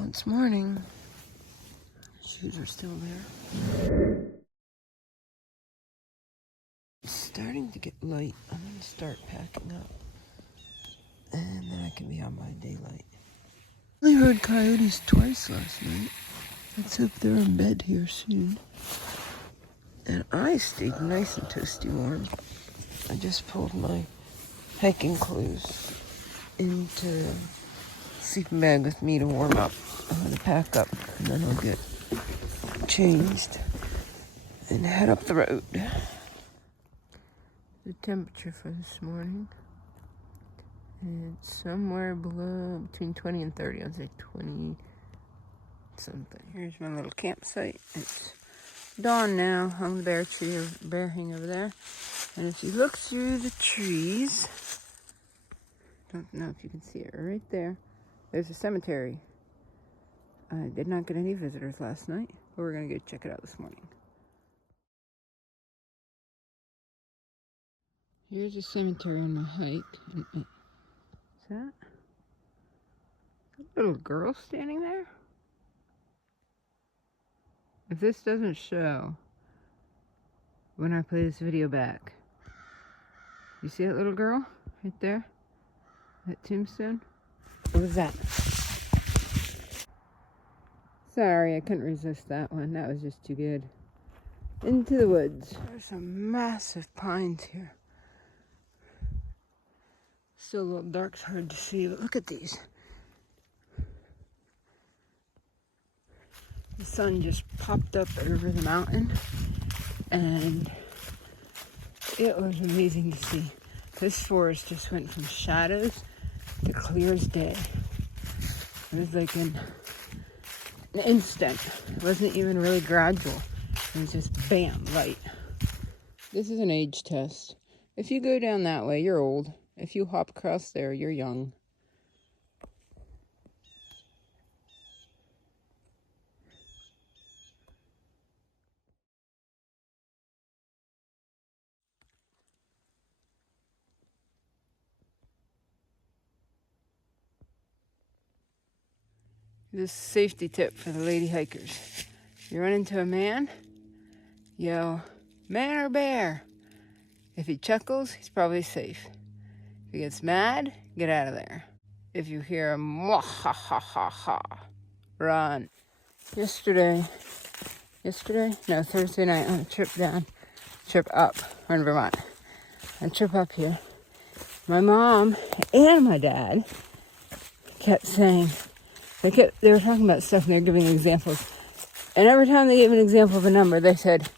Well, it's morning. Shoes are still there. It's starting to get light. I'm going to start packing up. And then I can be on my daylight. I heard coyotes twice last night. Let's hope they're in bed here soon. And I stayed nice and toasty warm. I just pulled my hiking clothes into sleeping bag with me to warm up. I'm going to pack up and then I'll get changed and head up the road. The temperature for this morning, it's somewhere below between 20 and 30. I'd say 20 something. Here's my little campsite. It's dawn now on the bear tree or bear hang over there. And if you look through the trees, don't know if you can see it right there. There's a cemetery. I did not get any visitors last night, but we're gonna go check it out this morning. Here's a cemetery on my hike. Is that a little girl standing there? If this doesn't show when I play this video back, you see that little girl right there? That tombstone? What was that? Sorry, I couldn't resist that one. That was just too good. Into the woods. There's some massive pines here. Still a little dark, it's hard to see, but look at these. The sun just popped up over the mountain, and it was amazing to see. This forest just went from shadows to clear as day. It was like an instant. It wasn't even really gradual. It was just bam, light. This is an age test. If you go down that way, you're old. If you hop across there, you're young. This safety tip for the lady hikers. If you run into a man, yell, "Man or bear?" If he chuckles, he's probably safe. If he gets mad, get out of there. If you hear a "mwah-ha-ha-ha-ha," run. Thursday night on a trip up, we're in Vermont. On a trip up here, my mom and my dad kept saying, they were talking about stuff and they were giving examples. And every time they gave an example of a number, they said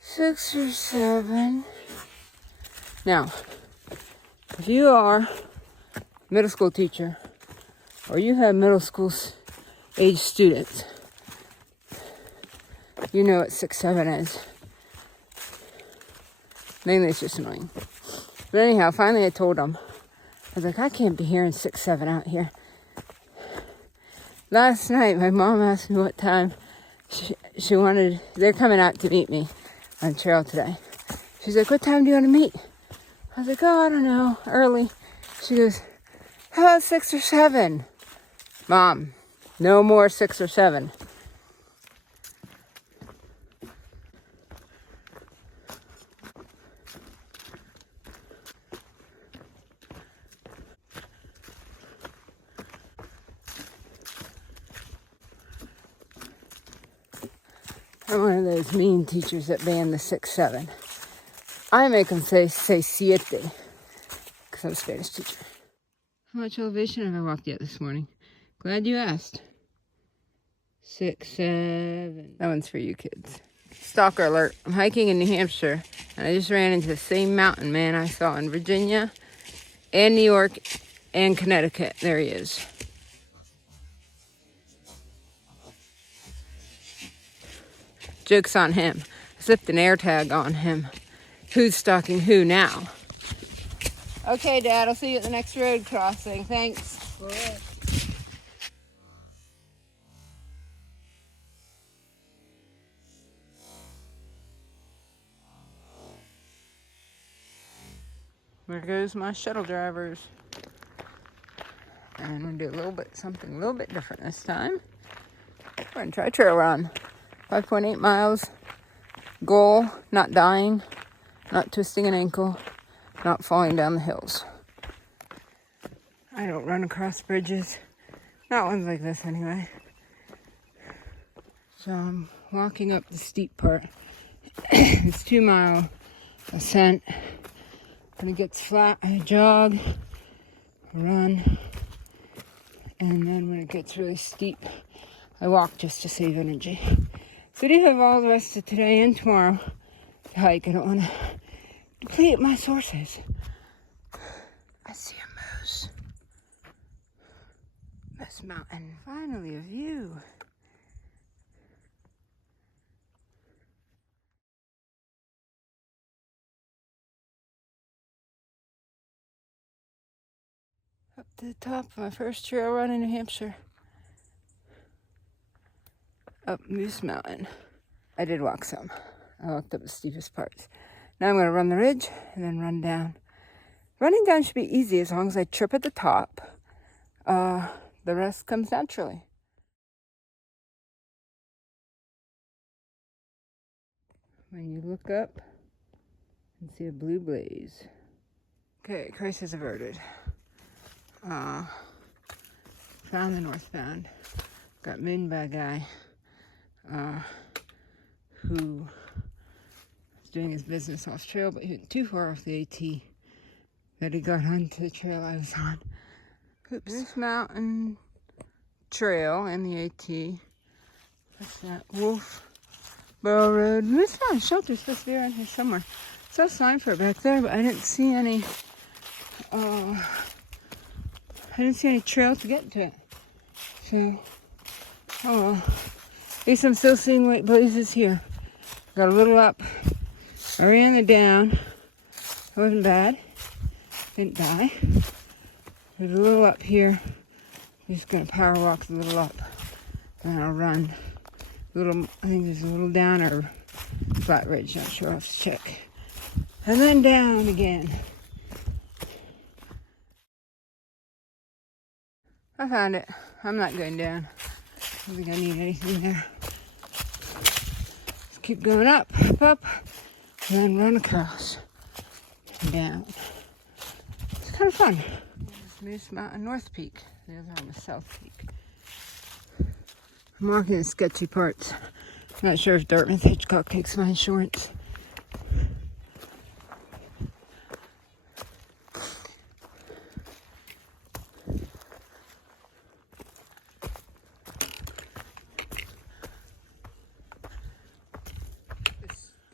6 or 7. Now, if you are a middle school teacher or you have middle school age students, you know what 6, 7 is. Mainly it's just annoying. But anyhow, finally I told them. I was like, I can't be hearing 6, 7 out here. Last night, my mom asked me what time she wanted. They're coming out to meet me on the trail today. She's like, what time do you want to meet? I was like, oh, I don't know, early. She goes, how about 6 or 7? Mom, no more 6 or 7. I'm one of those mean teachers that ban the 6, 7. I make them say siete, because I'm a Spanish teacher. How much elevation have I walked yet this morning? Glad you asked. 6, 7. That one's for you kids. Stalker alert. I'm hiking in New Hampshire, and I just ran into the same mountain man I saw in Virginia and New York and Connecticut. There he is. Joke's on him. I slipped an air tag on him. Who's stalking who now? Okay, Dad, I'll see you at the next road crossing. Thanks. All right. There goes my shuttle drivers. And we're gonna do something a little bit different this time. We're gonna try a trail run. 5.8 miles. Goal, not dying, not twisting an ankle, not falling down the hills. I don't run across bridges. Not ones like this anyway. So I'm walking up the steep part. It's 2 mile ascent. When it gets flat, I jog, run, and then when it gets really steep, I walk just to save energy. So I do have all the rest of today and tomorrow to hike. I don't want to deplete my sources. I see a moose. Moose Mountain. Finally a view. Up to the top of my first trail run in New Hampshire. Up Moose Mountain. I did walk some. I walked up the steepest parts. Now I'm going to run the ridge and then run down. Running down should be easy as long as I trip at the top. The rest comes naturally. When you look up and see a blue blaze. Okay, crisis averted. Found the northbound. Got mooned by a guy who was doing his business off trail, but he went too far off the AT that he got onto the trail I was on. Oops. This mountain trail and the AT. That's that Wolf Barrel Road. This mountain shelter's supposed to be around here somewhere. Saw a sign for it back there, but I didn't see any. I didn't see any trail to get to it. So, oh well. At least I'm still seeing white blazes here. Got a little up. I ran it down. It wasn't bad. Didn't die. There's a little up here. I'm just gonna power walk the little up. And I'll run. I think there's a little down or flat ridge. Not sure. I'll have to check. And then down again. I found it. I'm not going down. I don't think I need anything there. Just keep going up, and then run across and down. It's kind of fun. Moose Mountain North Peak. The other one was South Peak. I'm walking the sketchy parts. I'm not sure if Dartmouth Hitchcock takes my insurance.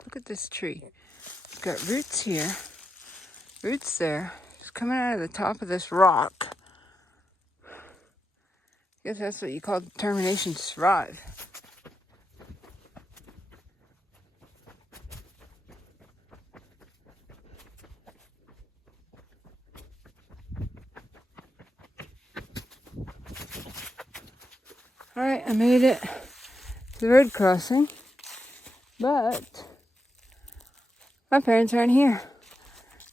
Look at this tree. It's got roots here, roots there. It's coming out of the top of this rock. I guess that's what you call determination to survive. All right, I made it to the road crossing, but my parents aren't here.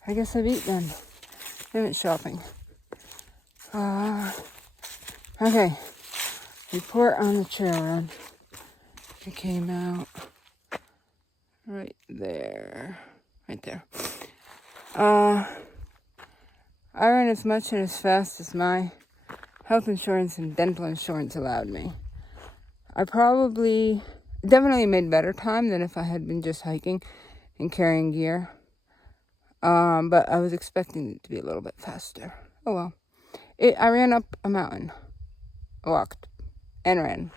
I guess I beat them. They went shopping. Okay. Report on the trail run. I came out right there. Right there. I ran as much and as fast as my health insurance and dental insurance allowed me. I definitely made better time than if I had been just hiking and carrying gear. But I was expecting it to be a little bit faster. Oh well. I ran up a mountain. I walked and ran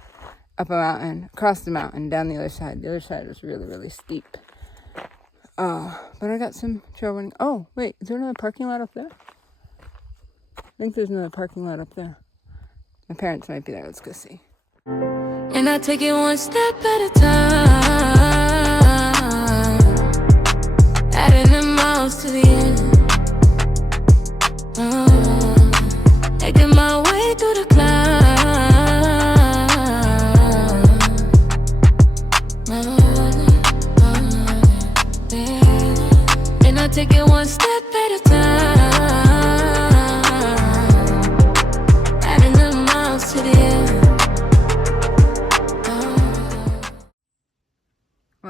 up a mountain, across the mountain, down the other side. The other side was really, really steep. But I got some trail running. Oh, wait, is there another parking lot up there? I think there's another parking lot up there. My parents might be there. Let's go see. And I take it one step at a time, adding the miles to the end.